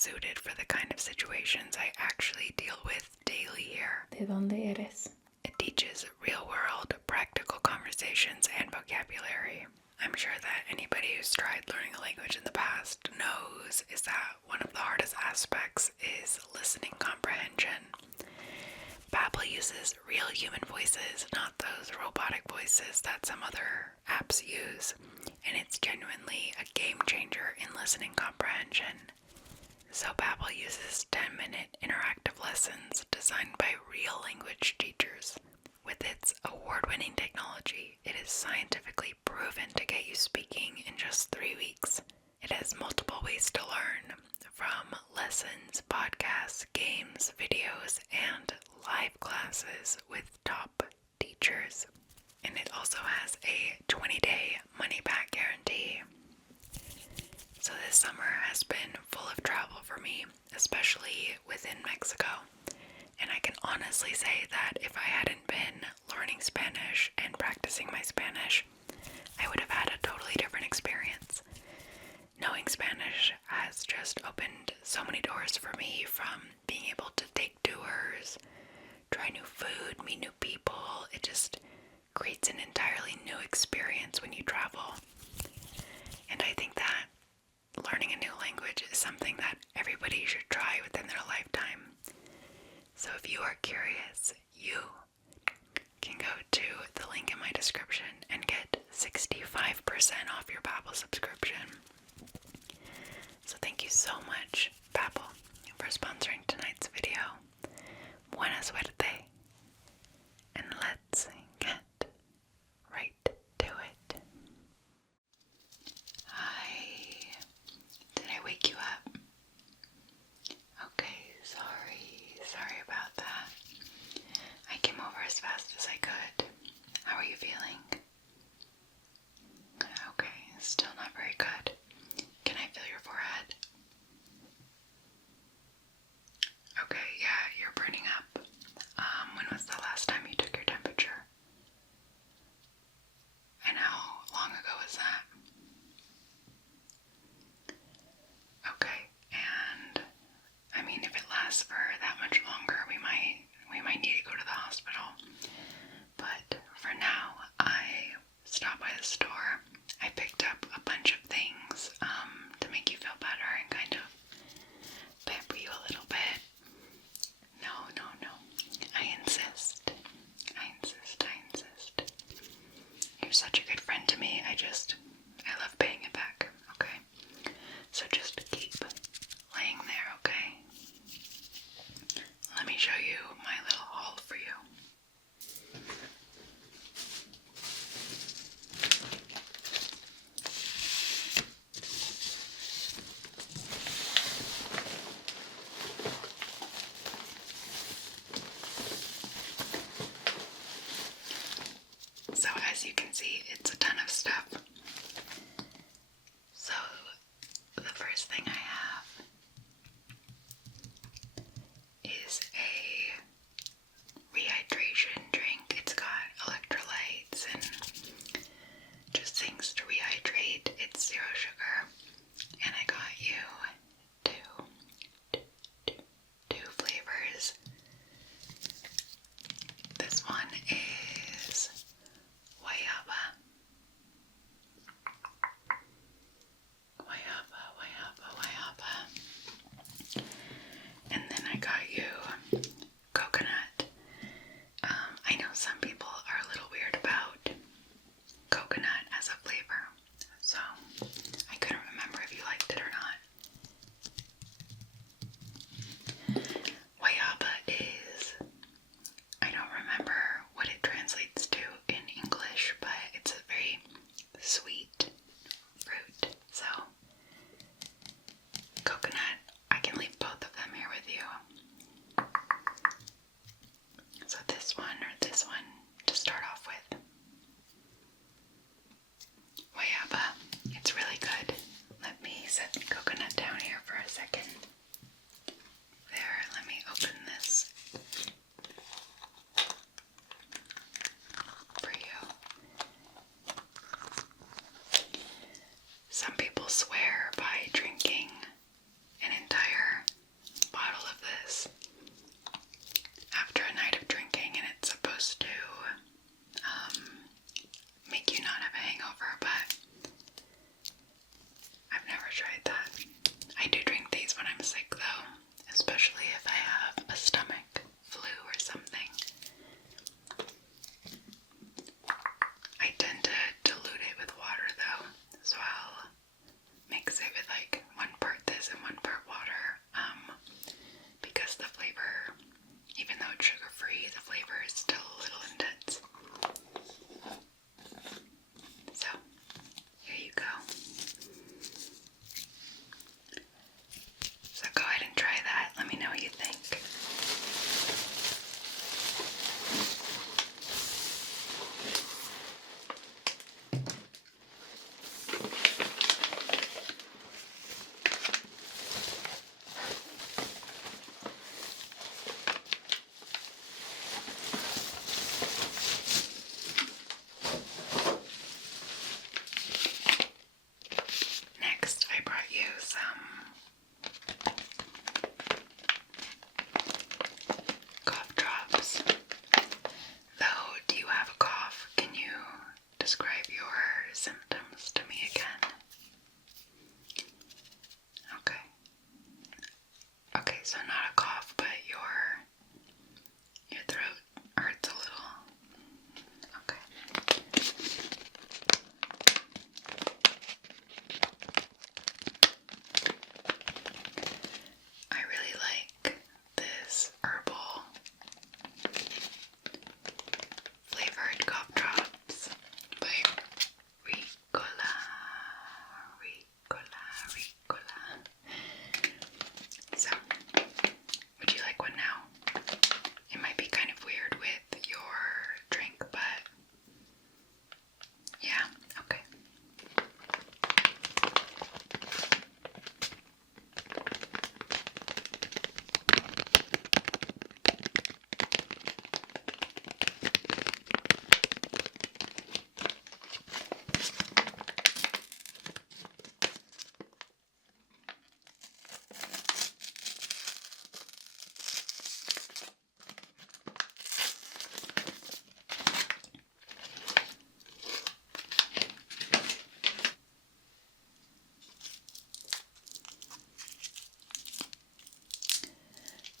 suited for the kind of situations I actually deal with daily here. ¿De dónde eres? It teaches real-world, practical conversations and vocabulary. I'm sure that anybody who's tried learning a language in the past knows is that one of the hardest aspects is listening comprehension. Babbel uses real human voices, not those robotic voices that some other apps use, and it's genuinely a game changer in listening comprehension. So Babbel uses 10-minute interactive lessons designed by real language teachers. With its award-winning technology, it is scientifically proven to get you speaking in just 3 weeks. It has multiple ways to learn, from lessons, podcasts, games, videos, and live classes with top teachers. And it also has a 20-day money-back guarantee. So this summer has been full of travel for me, especially within Mexico. And I can honestly say that if I hadn't been learning Spanish and practicing my Spanish, I would have had a totally different experience. Knowing Spanish has just opened so many doors for me, from being able to take tours, try new food, meet new people. It just creates an entirely new experience when you travel. And I think that learning a new language is something that everybody should try within their lifetime. So if you are curious, you can go to the link in my description and get 65% off your Babbel subscription. So thank you so much, Babbel, for sponsoring tonight's video. Buena suerte. And let's get right to it. Hi. Did I wake you up? Okay, sorry about that. I came over as fast as I could. How are you feeling? Okay, still not very good. Can I feel your forehead? Okay, yeah, you're burning up. When was the last time you took your temperature? And how long ago was that? Okay, and I mean, if it lasts for that much longer, we might need to go to the hospital. But for now, I stopped by the store. I picked up a bunch of things to make you feel better and kind of pamper you a little bit. No. I insist. You're such a good friend to me. I love paying it back, okay? So just keep laying there, okay? Let me show you my little haul for you. So as you can see, it's a ton of stuff. So the first thing I have is a rehydration drink. It's got electrolytes and just things to rehydrate. It's 0 sugar. And I got you two flavors. This one is guayaba. And then I got you So not a cough, but your throat hurts a little. Okay. I really like this herbal flavored cough drops by Ricola. So, would you like one now? It might be kind of weird with your drink, but yeah, okay.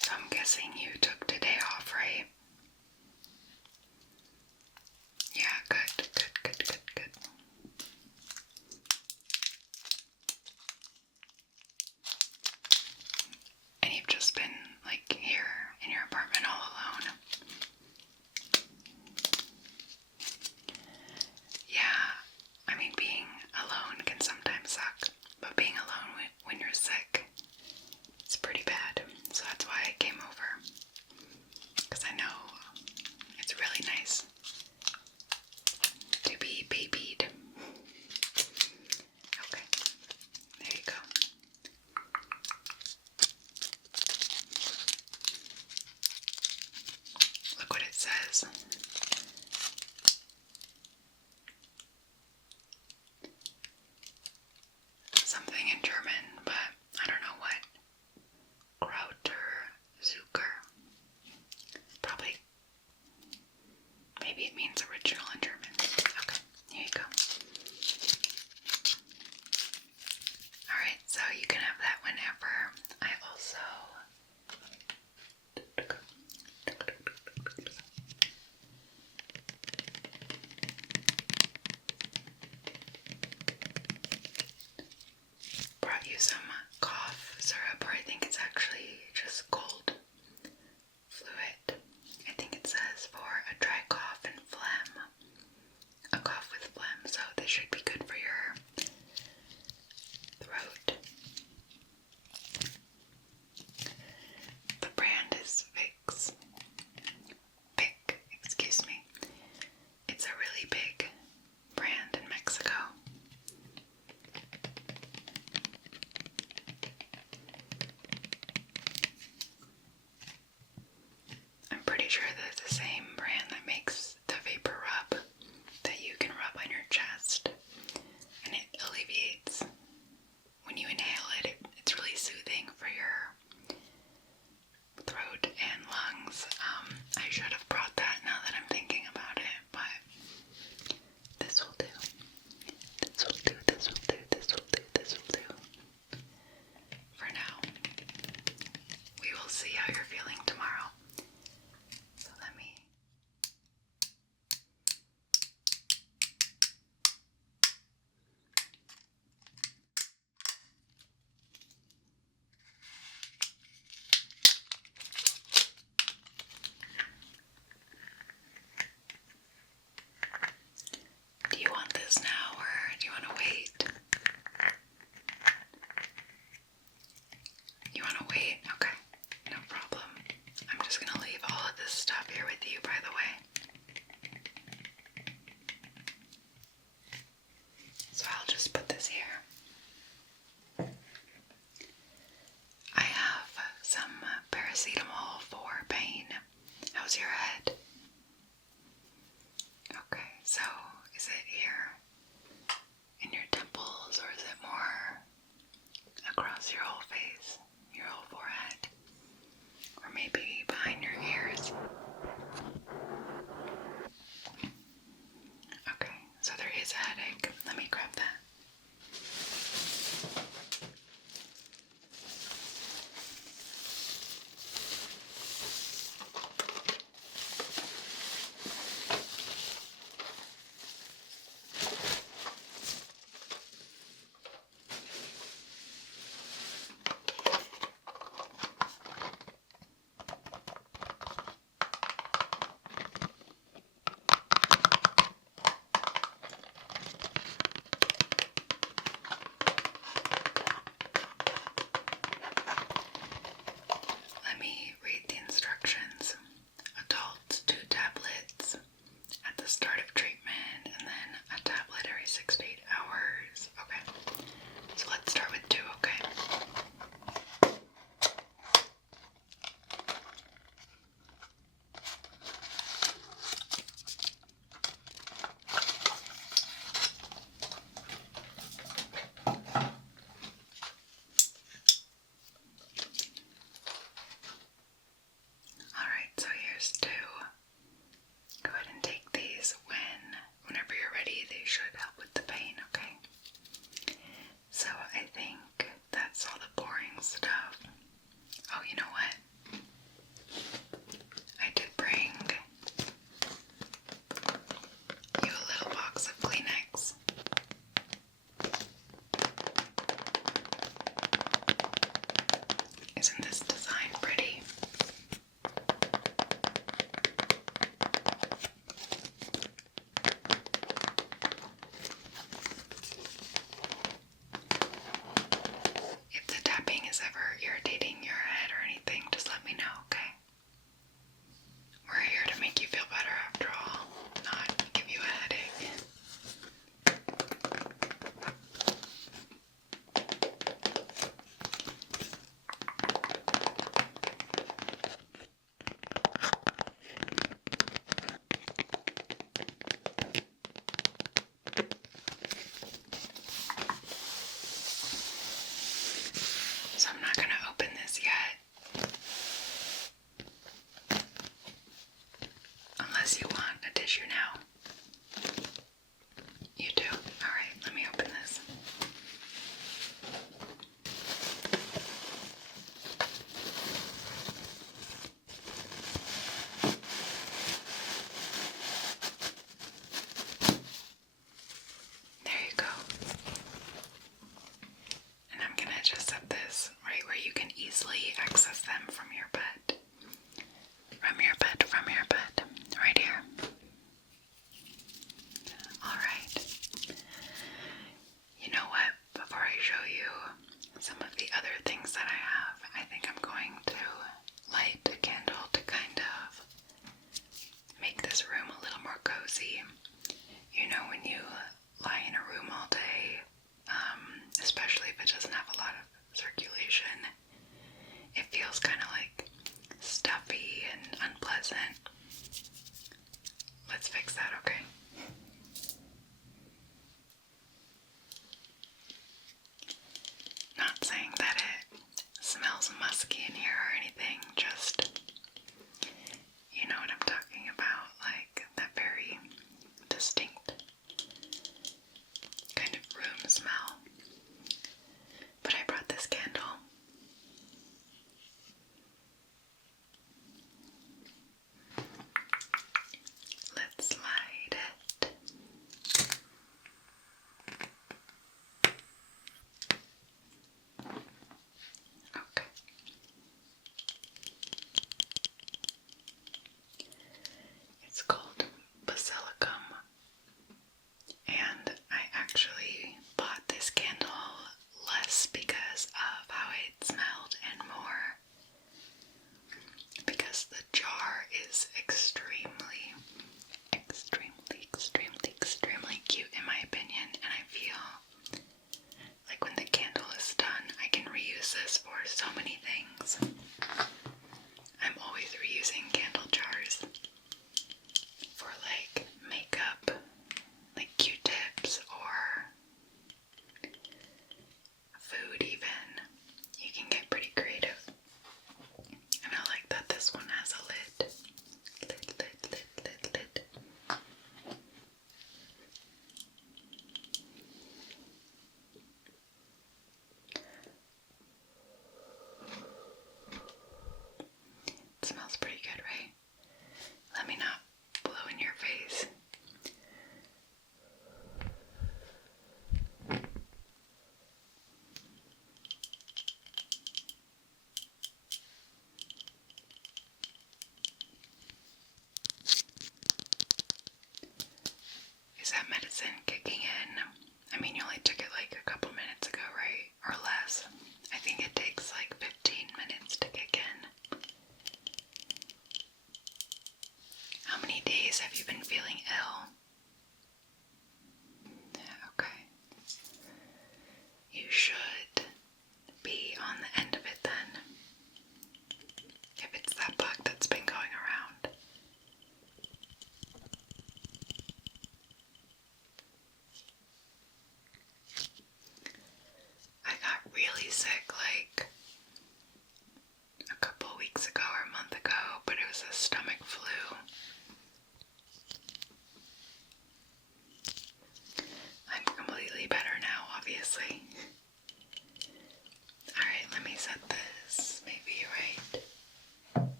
So I'm guessing you took today off, right? Yeah, good. And you've just been like here in your apartment all alone. Yeah, I mean being alone can sometimes suck, but being alone when you're sick, it's pretty bad. So that's why I came over, because I know it's really nice to be babied. Okay, there you go. Look what it says. Something in German, but I don't know what. Krauterzucker. Probably. Maybe it means original in German. Okay, here you go. Alright, so you can have that whenever. I also brought you some cough syrup, or I think it's actually just cold fluid. I think it says for a dry cough and phlegm. A cough with phlegm, so this should be good for your throat. The brand is Vic, excuse me. It's a really big brand in Mexico. I'm pretty sure they're the same brand that makes the vapor rub that you can rub on your chest, and it alleviates when you inhale it. It's really soothing for your throat and lungs. I should have brought that now that I'm thinking about it, but this will do. This will do. For now. We will see how you're feeling tomorrow. So let me Do you want this now, or do you want to wait? You want to wait? Okay, no problem. I'm just Oh, you know what? I did bring you a little box of Kleenex. Isn't this design pretty? If the tapping is ever irritating your head or anything, just let me know, okay? We're here to make you feel better after all, not give you a headache.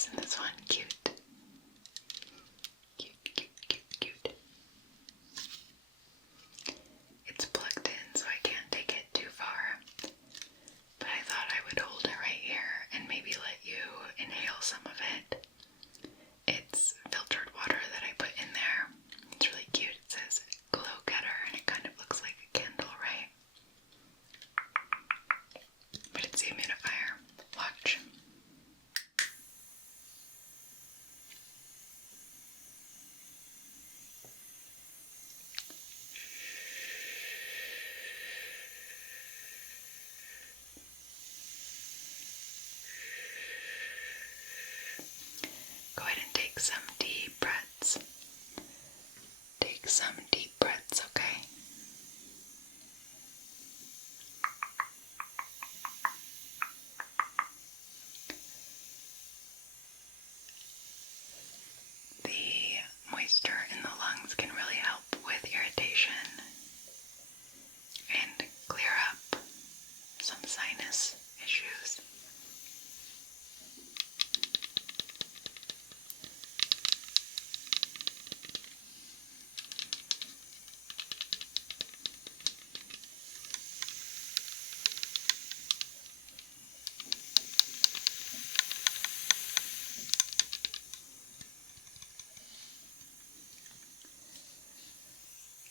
Isn't this one cute? Cute. It's plugged in, so I can't take it too far. But I thought I would hold it right here and maybe let you inhale some of it. It's filtered water that I put in there. It's really cute. It says Glow Getter and it kind of looks like a candle, right? But it's a humidifier. Watch. Go ahead and take some deep breaths. Take some deep breaths, okay? The moisture in the lungs can really help with irritation and clear up some sinus issues.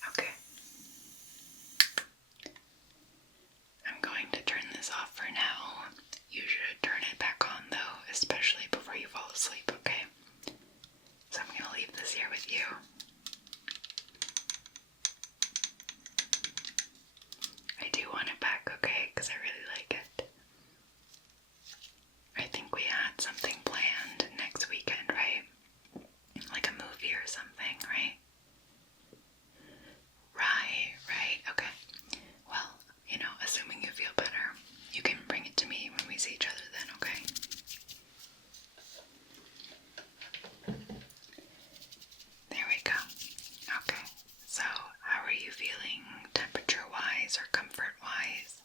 Okay. I'm going to turn this off for now. You should turn it back on though, especially before you fall asleep, okay? So I'm going to leave this here with you. I do want it back, okay? Because I really like it. I think we had something planned next weekend, right? Like a movie or something, right? Right, okay. Well, assuming you feel better, you can bring it to me when we see each other then, okay? There we go. Okay, so how are you feeling temperature-wise or comfort-wise?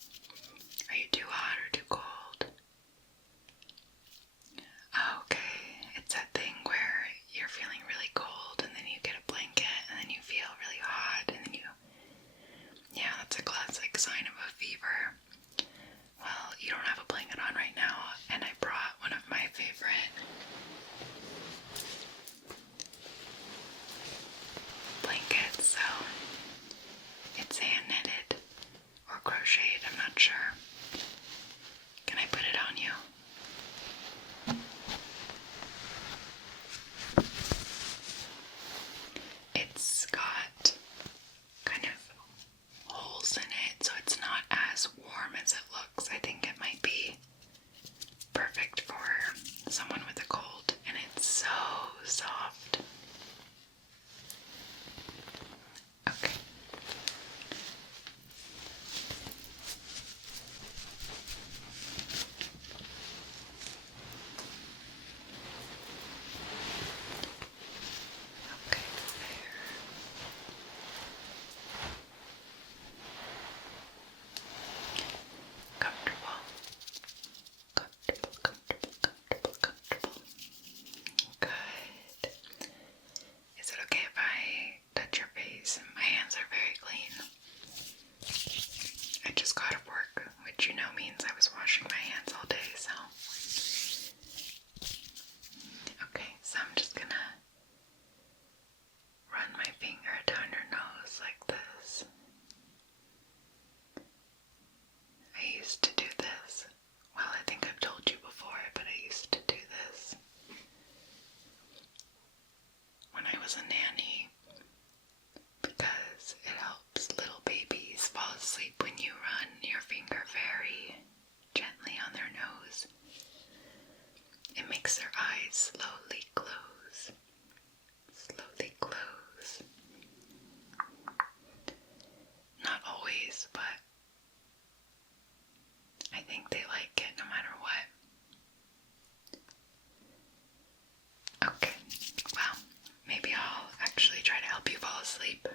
Are you too hot or too cold? Okay, it's that thing where you're feeling really cold and then you get a blanket and then you feel really hot and then yeah, that's a classic sign of a fever. Well, you don't have a blanket on right now and I brought one of my favorite blankets, so it's hand knitted or crocheted, I'm not sure. Can I put it on you? It's got kind of holes in it, so it's not as warm as it looks. I think it might be perfect for someone with a cold, and it's so soft. Okay. Okay, there. Comfortable. Comfortable. Good. Is it okay if I touch your face? My hands are very clean. I just got off work, which means I was washing my hands all day, so. Okay, so I'm just gonna run my finger down your nose like this. I used to do this. Well, I think I've told you before, but I used to do this when I was a nanny because it helps little babies fall asleep when you run your finger very gently on their nose. It makes their eyes slowly close. Slowly close. Not always, but I think they like it no matter what. Okay, well, maybe I'll actually try to help you fall asleep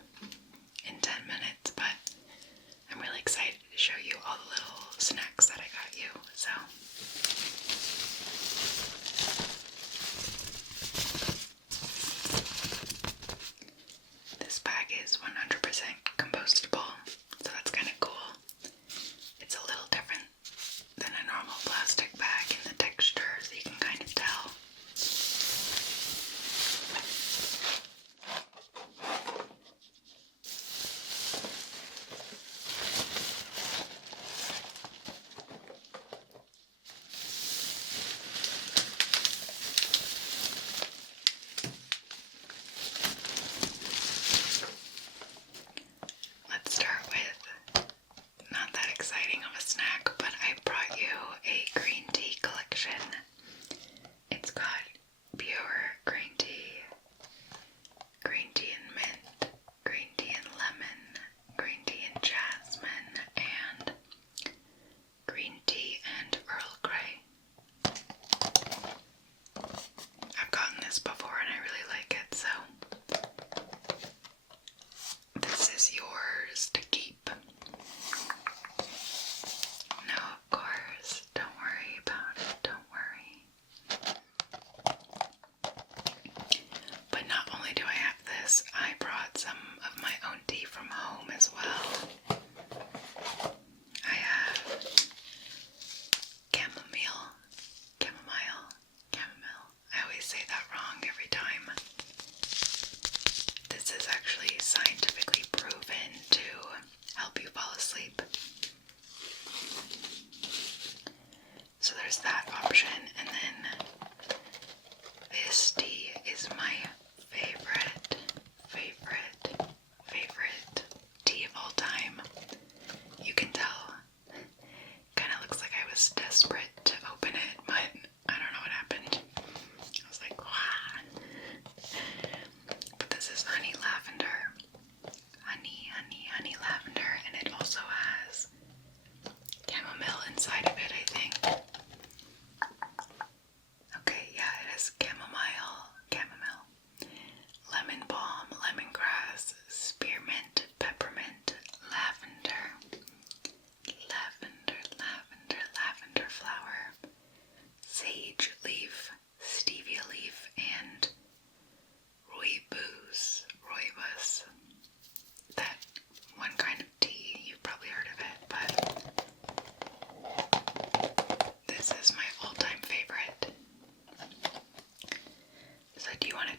in 10 minutes, but I'm really excited to show you all the little snacks that I got you, so.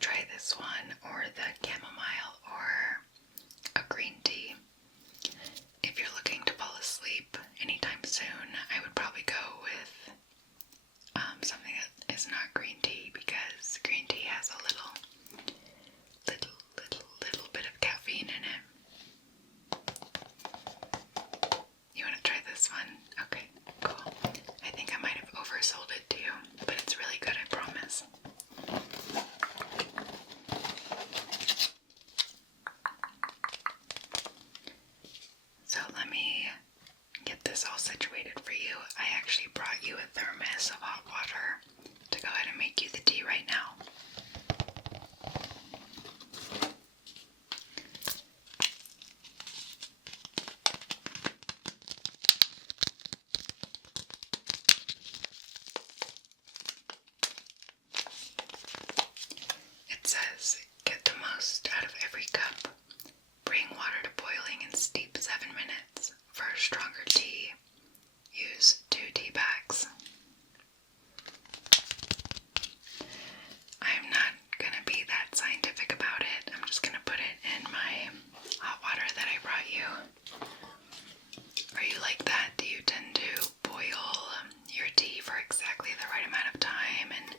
try this one or the chamomile or a green tea. If you're looking to fall asleep anytime soon, I would probably go with something that is not green tea, because green tea has a little bit of caffeine in it. You want to try this one? Okay, cool. I think I might have oversold it to you, but it's really good, I promise. So let me get this all situated for you. I actually brought you a thermos of hot water to go ahead and make you the tea right now. It says, get the most out of every cup. Bring water to boiling and steep 7 minutes. For a stronger tea, use 2 tea bags. I'm not going to be that scientific about it. I'm just going to put it in my hot water that I brought you. Are you like that? Do you tend to boil your tea for exactly the right amount of time and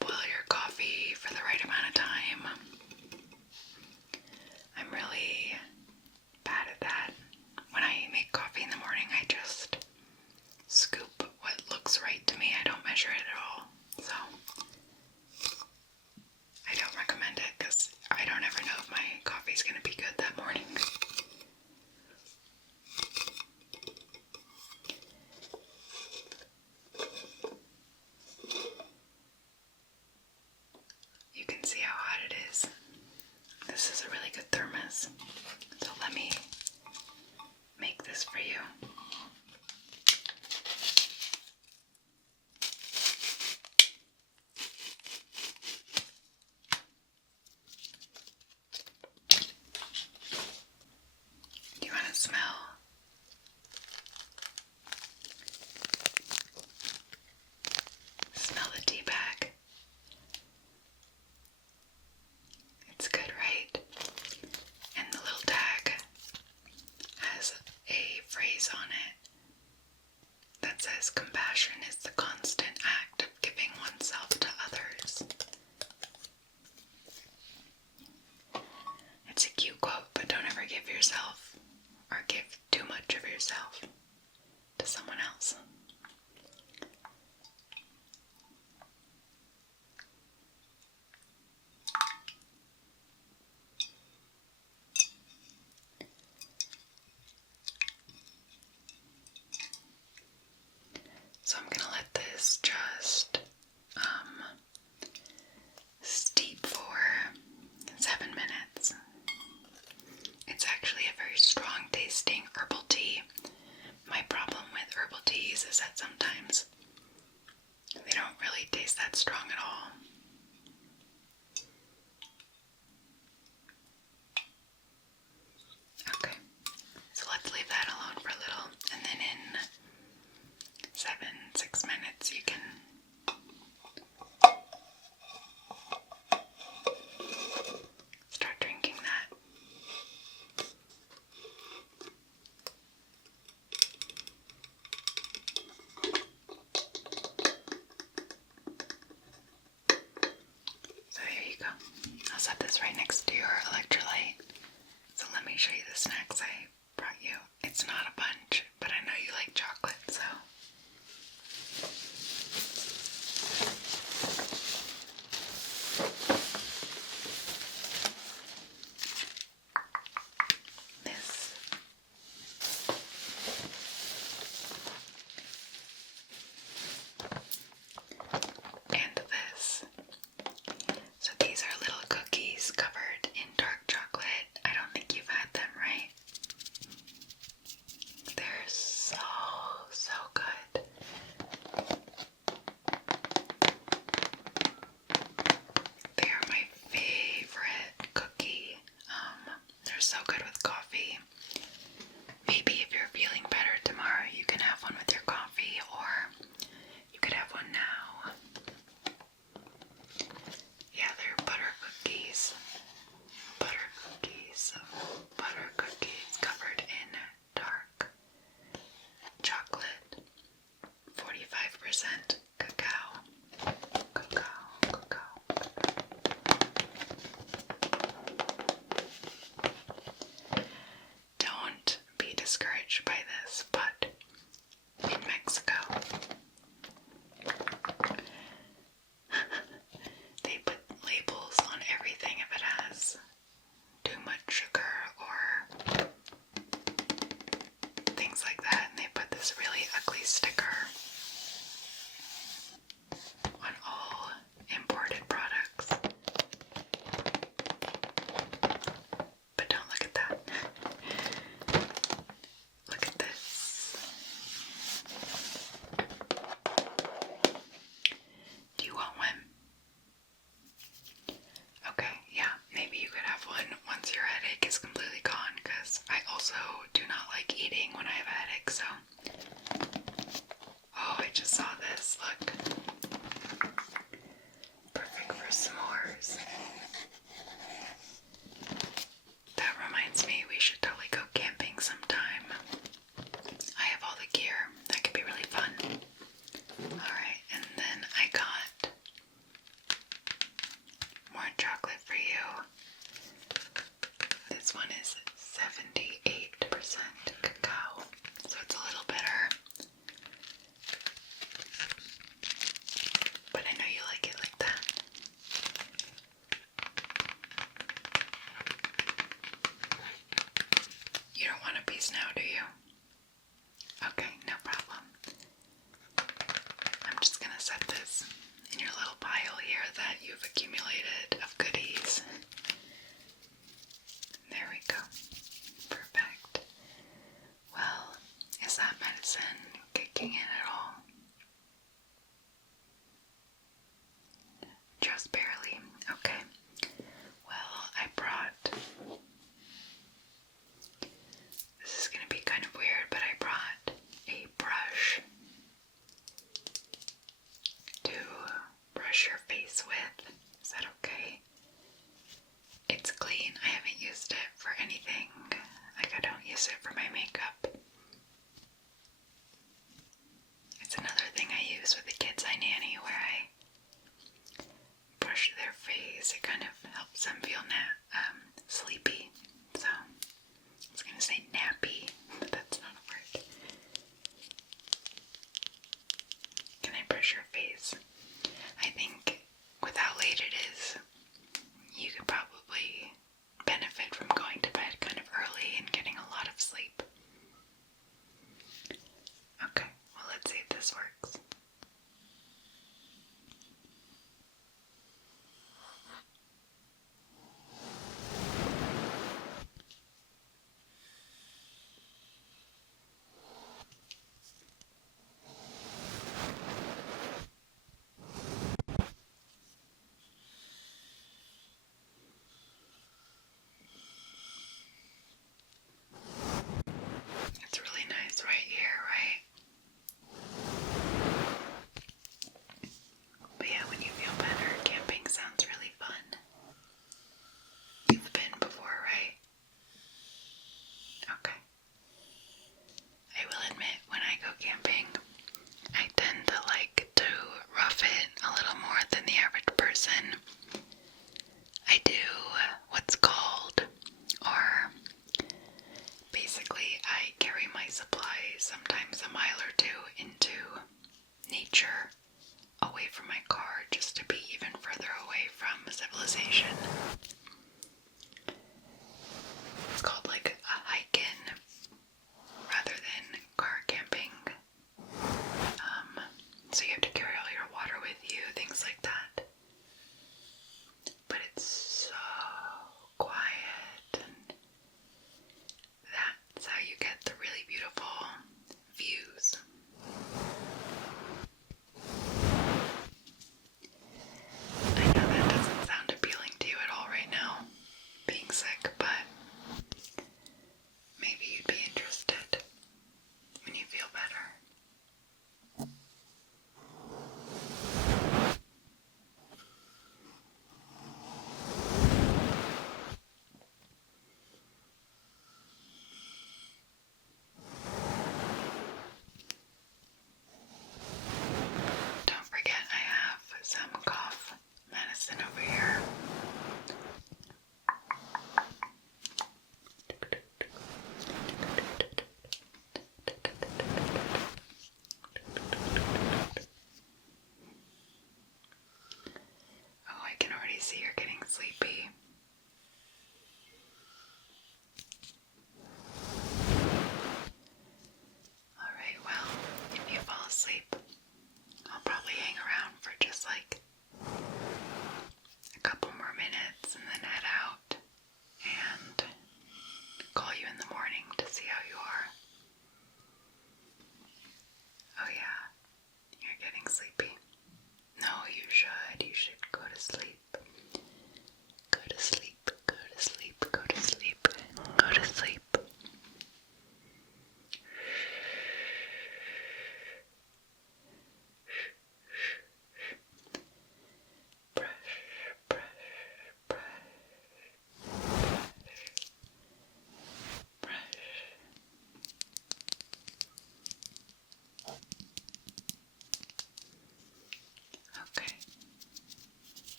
boil your coffee for the right amount of time? I'm really bad at that. When I make coffee in the morning, I just scoop what looks right to me. I don't measure it at all. So I don't recommend it because I don't ever know if my coffee's going to be good that morning. You can see how hot it is. This is a really good thermos. So let me make this for you. Do you want to smell? Smell the tea bag. It's good, right? And the little tag has a phrase on it that says, compassion is the constant act of giving oneself to others. It's a cute quote, but don't ever give yourself or give too much of yourself to someone else. So I'm gonna let this just steep for 7 minutes. It's actually a very strong tasting herbal tea. My problem with herbal teas is that sometimes they don't really taste that strong at all. Okay, so let's leave that alone for a little, and then in 6 minutes you can start drinking that. So here you go. I'll set this right next to your electrolyte. So let me show you the snacks I brought you. It's not a bunch, but I know you like chocolate, so. This. And this. So these are little cookies covered in dark chocolate. I don't think you've had them, right? have accumulated of goodies. There we go. Perfect. Well, is that medicine kicking in at all? Just barely. Okay. Well, I brought... This is going to be kind of weird, but I brought a brush to brush your face with. Is that okay? It's clean. I haven't used it for anything. Like, I don't use it for my makeup. It's another thing I use with the kids I nanny, where I brush their face. It kind of helps them feel sleepy. So, I was gonna say nappy, but that's not a word. Can I brush your face? I think with how late it is, you could probably benefit from going to bed kind of early and getting a lot of sleep. Okay, well, let's see if this works. It's really nice right here, right? But yeah, when you feel better, camping sounds really fun. You've been before, right? Okay. I will admit, when I go camping, I tend to like to rough it a little more than the average person. I do what's called, or basically I carry my supplies sometimes a mile or two into nature, away from my car, just to be even further away from civilization. It's called like a hike-in rather than car camping. So you have to carry all your water with you, things like that. But it's so quiet, and that's how you get the really beautiful views. I know that doesn't sound appealing to you at all right now, being sick, but maybe you'd be interested when you feel better. Don't forget, I have some cough medicine over here. Oh, I can already see you're getting sleepy.